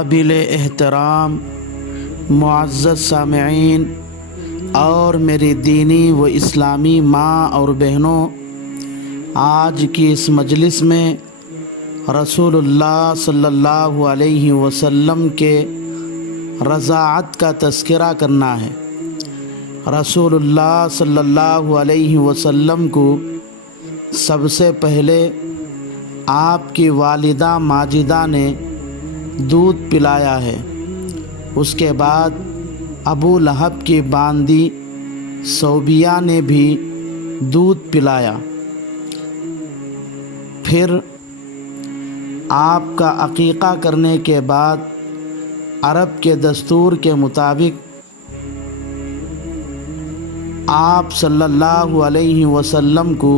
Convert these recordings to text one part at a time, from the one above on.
قابل احترام معزز سامعین اور میری دینی و اسلامی ماں اور بہنوں، آج کی اس مجلس میں رسول اللہ صلی اللہ علیہ وسلم کے رضاعت کا تذکرہ کرنا ہے۔ رسول اللہ صلی اللہ علیہ وسلم کو سب سے پہلے آپ کی والدہ ماجدہ نے دودھ پلایا ہے، اس کے بعد ابو لہب کی باندی صوبیہ نے بھی دودھ پلایا، پھر آپ کا عقیقہ کرنے کے بعد عرب کے دستور کے مطابق آپ صلی اللہ علیہ وسلم کو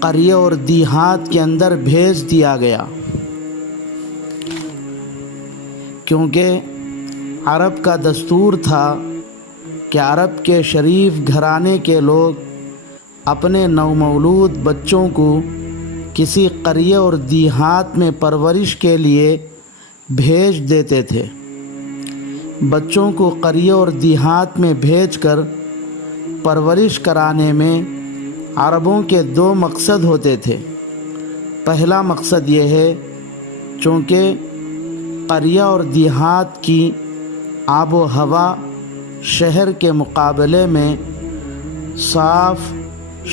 قریہ اور دیہات کے اندر بھیج دیا گیا، کیونکہ عرب کا دستور تھا کہ عرب کے شریف گھرانے کے لوگ اپنے نومولود بچوں کو کسی قریہ اور دیہات میں پرورش کے لیے بھیج دیتے تھے۔ بچوں کو قریہ اور دیہات میں بھیج کر پرورش کرانے میں عربوں کے دو مقصد ہوتے تھے۔ پہلا مقصد یہ ہے، چونکہ قریہ اور دیہات کی آب و ہوا شہر کے مقابلے میں صاف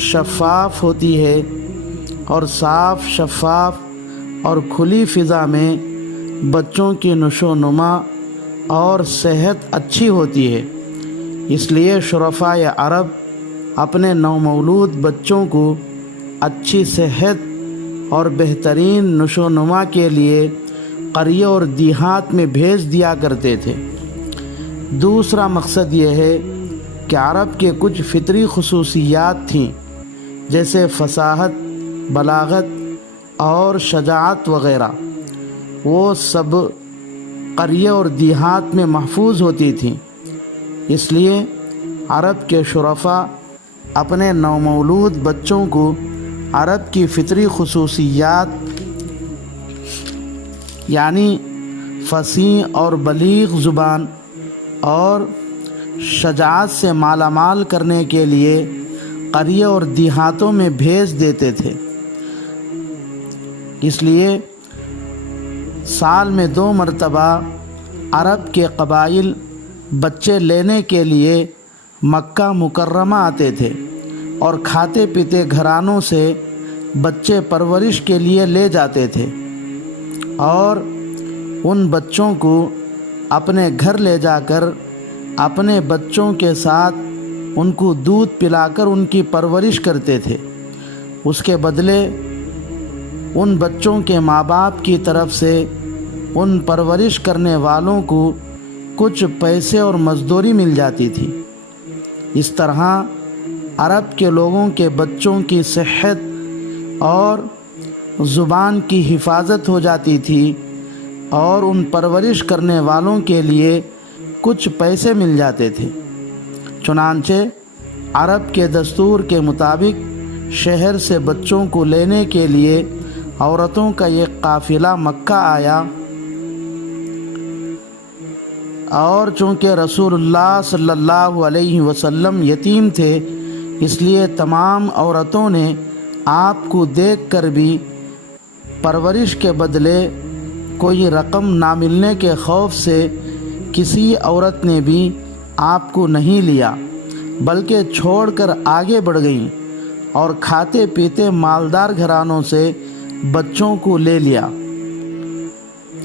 شفاف ہوتی ہے، اور صاف شفاف اور کھلی فضا میں بچوں کی نشو و نما اور صحت اچھی ہوتی ہے، اس لیے شرفائے عرب اپنے نومولود بچوں کو اچھی صحت اور بہترین نشو و نما کے لیے قریہ اور دیہات میں بھیج دیا کرتے تھے۔ دوسرا مقصد یہ ہے کہ عرب کے کچھ فطری خصوصیات تھیں، جیسے فصاحت، بلاغت اور شجاعت وغیرہ، وہ سب قریہ اور دیہات میں محفوظ ہوتی تھیں، اس لیے عرب کے شرفاء اپنے نومولود بچوں کو عرب کی فطری خصوصیات یعنی فصیح اور بلیغ زبان اور شجاعت سے مالا مال کرنے کے لیے قریہ اور دیہاتوں میں بھیج دیتے تھے۔ اس لیے سال میں 2 مرتبہ عرب کے قبائل بچے لینے کے لیے مکہ مکرمہ آتے تھے، اور کھاتے پیتے گھرانوں سے بچے پرورش کے لیے لے جاتے تھے، اور ان بچوں کو اپنے گھر لے جا کر اپنے بچوں کے ساتھ ان کو دودھ پلا کر ان کی پرورش کرتے تھے۔ اس کے بدلے ان بچوں کے ماں باپ کی طرف سے ان پرورش کرنے والوں کو کچھ پیسے اور مزدوری مل جاتی تھی۔ اس طرح عرب کے لوگوں کے بچوں کی صحت اور زبان کی حفاظت ہو جاتی تھی، اور ان پرورش کرنے والوں کے لیے کچھ پیسے مل جاتے تھے۔ چنانچہ عرب کے دستور کے مطابق شہر سے بچوں کو لینے کے لیے عورتوں کا ایک قافلہ مکہ آیا، اور چونکہ رسول اللہ صلی اللہ علیہ وسلم یتیم تھے، اس لیے تمام عورتوں نے آپ کو دیکھ کر بھی پرورش کے بدلے کوئی رقم نہ ملنے کے خوف سے کسی عورت نے بھی آپ کو نہیں لیا، بلکہ چھوڑ کر آگے بڑھ گئیں اور کھاتے پیتے مالدار گھرانوں سے بچوں کو لے لیا۔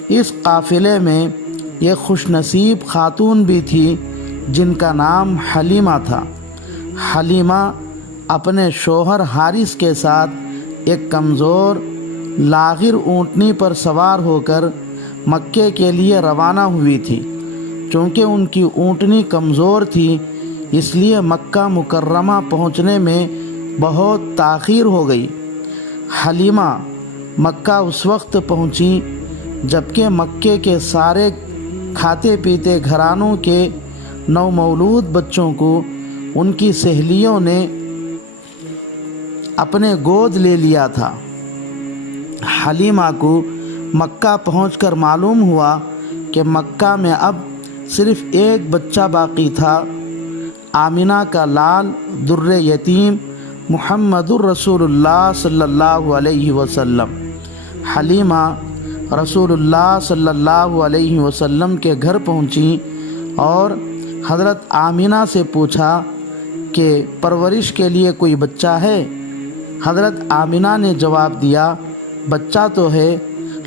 اس قافلے میں ایک خوش نصیب خاتون بھی تھی جن کا نام حلیمہ تھا۔ حلیمہ اپنے شوہر حارث کے ساتھ ایک کمزور لاغر اونٹنی پر سوار ہو کر مکے کے لیے روانہ ہوئی تھی۔ چونکہ ان کی اونٹنی کمزور تھی، اس لیے مکہ مکرمہ پہنچنے میں بہت تاخیر ہو گئی۔ حلیمہ مکہ اس وقت پہنچی جبکہ مکے کے سارے کھاتے پیتے گھرانوں کے نومولود بچوں کو ان کی سہیلیوں نے اپنے گود لے لیا تھا۔ حلیمہ کو مکہ پہنچ کر معلوم ہوا کہ مکہ میں اب صرف ایک بچہ باقی تھا، آمنہ کا لال در یتیم محمد الرسول اللہ صلی اللہ علیہ وسلم۔ حلیمہ رسول اللہ صلی اللہ علیہ وسلم کے گھر پہنچیں اور حضرت آمنہ سے پوچھا کہ پرورش کے لیے کوئی بچہ ہے؟ حضرت آمنہ نے جواب دیا، بچہ تو ہے،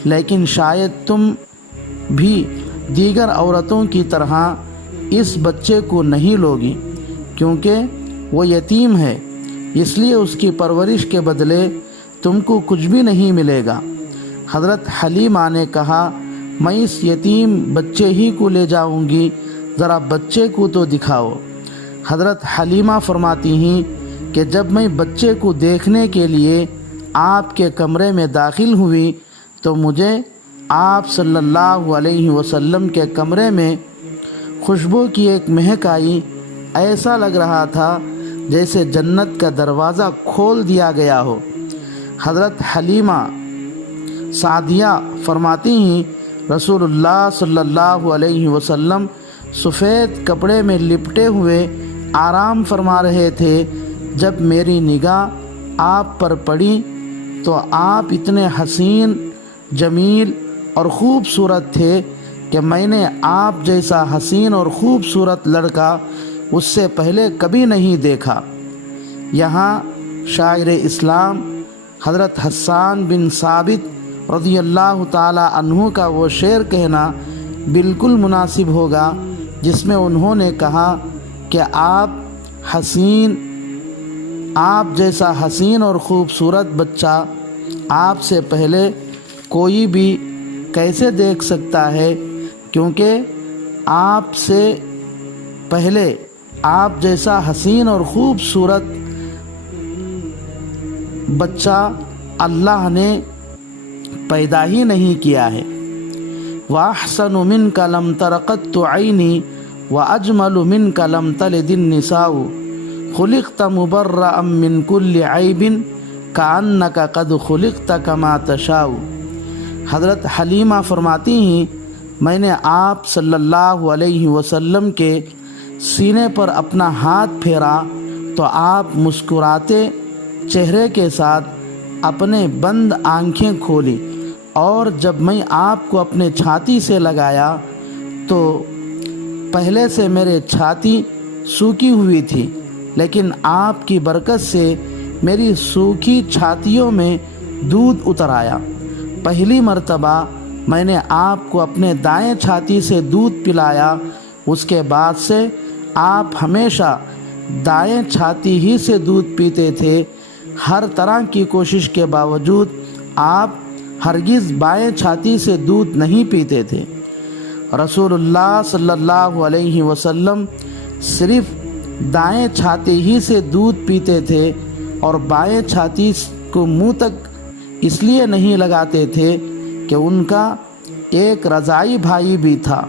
لیکن شاید تم بھی دیگر عورتوں کی طرح اس بچے کو نہیں لوگی، کیونکہ وہ یتیم ہے، اس لیے اس کی پرورش کے بدلے تم کو کچھ بھی نہیں ملے گا۔ حضرت حلیمہ نے کہا، میں اس یتیم بچے ہی کو لے جاؤں گی، ذرا بچے کو تو دکھاؤ۔ حضرت حلیمہ فرماتی ہیں کہ جب میں بچے کو دیکھنے کے لیے آپ کے کمرے میں داخل ہوئی تو مجھے آپ صلی اللہ علیہ وسلم کے کمرے میں خوشبو کی ایک مہک آئی، ایسا لگ رہا تھا جیسے جنت کا دروازہ کھول دیا گیا ہو۔ حضرت حلیمہ سعدیہ فرماتی ہیں رسول اللہ صلی اللہ علیہ وسلم سفید کپڑے میں لپٹے ہوئے آرام فرما رہے تھے، جب میری نگاہ آپ پر پڑی تو آپ اتنے حسین، جمیل اور خوبصورت تھے کہ میں نے آپ جیسا حسین اور خوبصورت لڑکا اس سے پہلے کبھی نہیں دیکھا۔ یہاں شاعر اسلام حضرت حسان بن ثابت رضی اللہ تعالی عنہ کا وہ شعر کہنا بالکل مناسب ہوگا جس میں انہوں نے کہا کہ آپ جیسا حسین اور خوبصورت بچہ آپ سے پہلے کوئی بھی کیسے دیکھ سکتا ہے، کیونکہ آپ سے پہلے آپ جیسا حسین اور خوبصورت بچہ اللہ نے پیدا ہی نہیں کیا ہے۔ وَأَحْسَنُ مِنْكَ لَمْ تَرَقَتْ عَيْنِي وَأَجْمَلُ مِنْكَ لَمْ تَلِدِ النِّسَاءُ خُلِقْتَ مُبَرَّأً مِنْ كُلِّ عَيْبٍ كَأَنَّكَ قَدْ خُلِقْتَ كَمَا تَشَاءُ۔ حضرت حلیمہ فرماتی ہیں میں نے آپ صلی اللہ علیہ وسلم کے سینے پر اپنا ہاتھ پھیرا تو آپ مسکراتے چہرے کے ساتھ اپنے بند آنکھیں کھولی، اور جب میں آپ کو اپنے چھاتی سے لگایا تو پہلے سے میرے چھاتی سوکھی ہوئی تھی، لیکن آپ کی برکت سے میری سوکھی چھاتیوں میں دودھ اتر آیا۔ پہلی مرتبہ میں نے آپ کو اپنے دائیں چھاتی سے دودھ پلایا، اس کے بعد سے آپ ہمیشہ دائیں چھاتی ہی سے دودھ پیتے تھے۔ ہر طرح کی کوشش کے باوجود آپ ہرگز بائیں چھاتی سے دودھ نہیں پیتے تھے۔ رسول اللہ صلی اللہ علیہ وسلم صرف دائیں چھاتی ہی سے دودھ پیتے تھے اور بائیں چھاتی کو منہ تک اس لیے نہیں لگاتے تھے کہ ان کا ایک رضاعی بھائی بھی تھا۔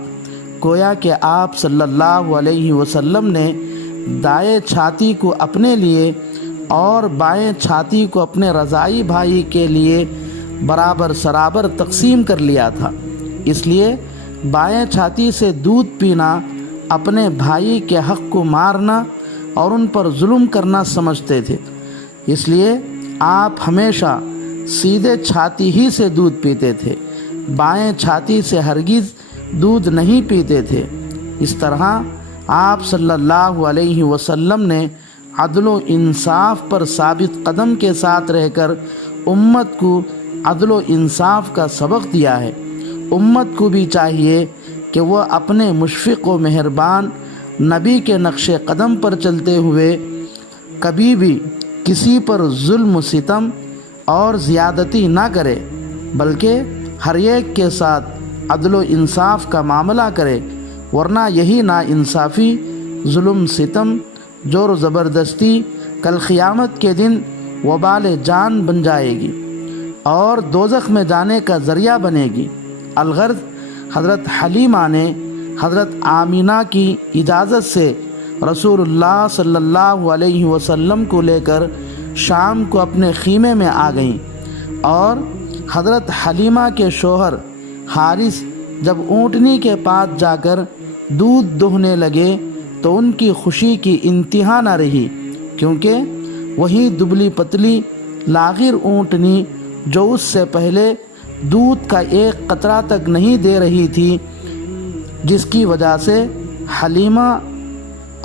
گویا کہ آپ صلی اللہ علیہ وسلم نے دائیں چھاتی کو اپنے لیے اور بائیں چھاتی کو اپنے رضاعی بھائی کے لیے برابر سرابر تقسیم کر لیا تھا، اس لیے بائیں چھاتی سے دودھ پینا اپنے بھائی کے حق کو مارنا اور ان پر ظلم کرنا سمجھتے تھے، اس لیے آپ ہمیشہ سیدھے چھاتی ہی سے دودھ پیتے تھے، بائیں چھاتی سے ہرگز دودھ نہیں پیتے تھے۔ اس طرح آپ صلی اللہ علیہ وسلم نے عدل و انصاف پر ثابت قدم کے ساتھ رہ کر امت کو عدل و انصاف کا سبق دیا ہے۔ امت کو بھی چاہیے کہ وہ اپنے مشفق و مہربان نبی کے نقش قدم پر چلتے ہوئے کبھی بھی کسی پر ظلم و ستم اور زیادتی نہ کرے، بلکہ ہر ایک کے ساتھ عدل و انصاف کا معاملہ کرے، ورنہ یہی ناانصافی، ظلم، ستم، جور و زبردستی کل قیامت کے دن وبال جان بن جائے گی اور دوزخ میں جانے کا ذریعہ بنے گی۔ الغرض حضرت حلیمہ نے حضرت آمنہ کی اجازت سے رسول اللہ صلی اللہ علیہ وسلم کو لے کر شام کو اپنے خیمے میں آ گئیں اور حضرت حلیمہ کے شوہر حارث جب اونٹنی کے پاس جا کر دودھ دوہنے لگے تو ان کی خوشی کی انتہا نہ رہی، کیونکہ وہی دبلی پتلی لاغر اونٹنی جو اس سے پہلے دودھ کا ایک قطرہ تک نہیں دے رہی تھی، جس کی وجہ سے حلیمہ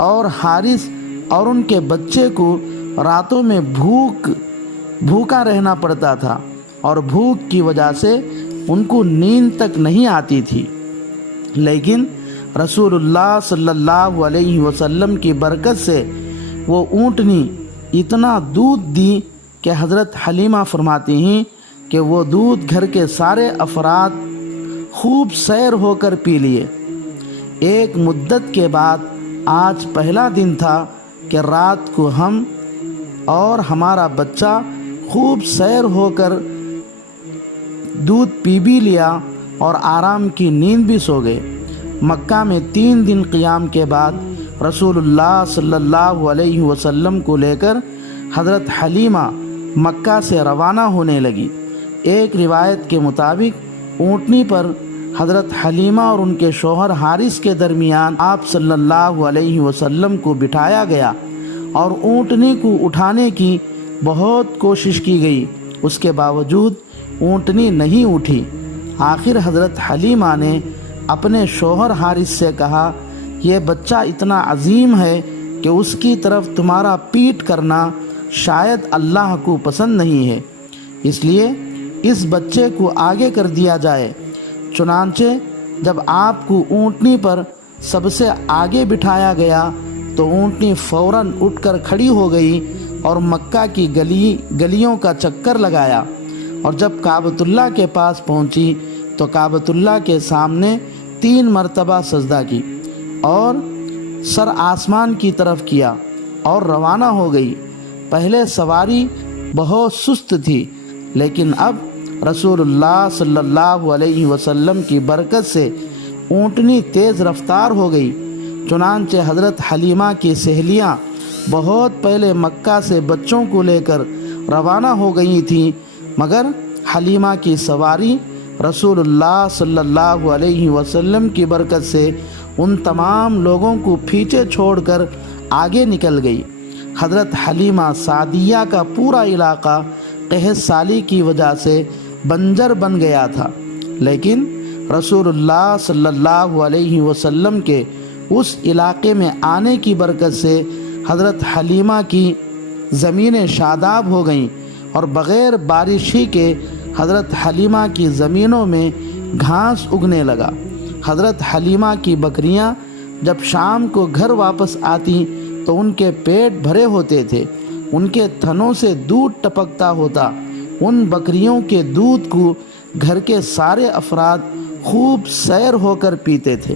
اور حارث اور ان کے بچے کو راتوں میں بھوکا رہنا پڑتا تھا، اور بھوک کی وجہ سے ان کو نیند تک نہیں آتی تھی۔ لیکن رسول اللہ صلی اللہ علیہ وسلم کی برکت سے وہ اونٹنی اتنا دودھ دی کہ حضرت حلیمہ فرماتی ہیں کہ وہ دودھ گھر کے سارے افراد خوب سیر ہو کر پی لیے۔ ایک مدت کے بعد آج پہلا دن تھا کہ رات کو ہم اور ہمارا بچہ خوب سیر ہو کر دودھ پی بھی لیا اور آرام کی نیند بھی سو گئے۔ مکہ میں 3 دن قیام کے بعد رسول اللہ صلی اللہ علیہ وسلم کو لے کر حضرت حلیمہ مکہ سے روانہ ہونے لگی۔ ایک روایت کے مطابق اونٹنی پر حضرت حلیمہ اور ان کے شوہر حارث کے درمیان آپ صلی اللہ علیہ وسلم کو بٹھایا گیا اور اونٹنی کو اٹھانے کی بہت کوشش کی گئی، اس کے باوجود اونٹنی نہیں اٹھی۔ آخر حضرت حلیمہ نے اپنے شوہر حارث سے کہا، یہ بچہ اتنا عظیم ہے کہ اس کی طرف تمہارا پیٹ کرنا شاید اللہ کو پسند نہیں ہے، اس لیے اس بچے کو آگے کر دیا جائے۔ چنانچہ جب آپ کو اونٹنی پر سب سے آگے بٹھایا گیا تو اونٹنی فوراً اٹھ کر کھڑی ہو گئی اور مکہ کی گلیوں کا چکر لگایا، اور جب کعبۃ اللہ کے پاس پہنچی تو کعبۃ اللہ کے سامنے 3 مرتبہ سجدہ کی اور سر آسمان کی طرف کیا اور روانہ ہو گئی۔ پہلے سواری بہت سست تھی، لیکن اب رسول اللہ صلی اللہ علیہ وسلم کی برکت سے اونٹنی تیز رفتار ہو گئی۔ چنانچہ حضرت حلیمہ کی سہیلیاں بہت پہلے مکہ سے بچوں کو لے کر روانہ ہو گئی تھیں، مگر حلیمہ کی سواری رسول اللہ صلی اللہ علیہ وسلم کی برکت سے ان تمام لوگوں کو پیچھے چھوڑ کر آگے نکل گئی۔ حضرت حلیمہ سعدیہ کا پورا علاقہ قحط سالی کی وجہ سے بنجر بن گیا تھا، لیکن رسول اللہ صلی اللہ علیہ وسلم کے اس علاقے میں آنے کی برکت سے حضرت حلیمہ کی زمینیں شاداب ہو گئیں، اور بغیر بارش ہی کے حضرت حلیمہ کی زمینوں میں گھاس اگنے لگا۔ حضرت حلیمہ کی بکریاں جب شام کو گھر واپس آتی تو ان کے پیٹ بھرے ہوتے تھے، ان کے تھنوں سے دودھ ٹپکتا ہوتا۔ ان بکریوں کے دودھ کو گھر کے سارے افراد خوب سیر ہو کر پیتے تھے۔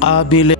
قابل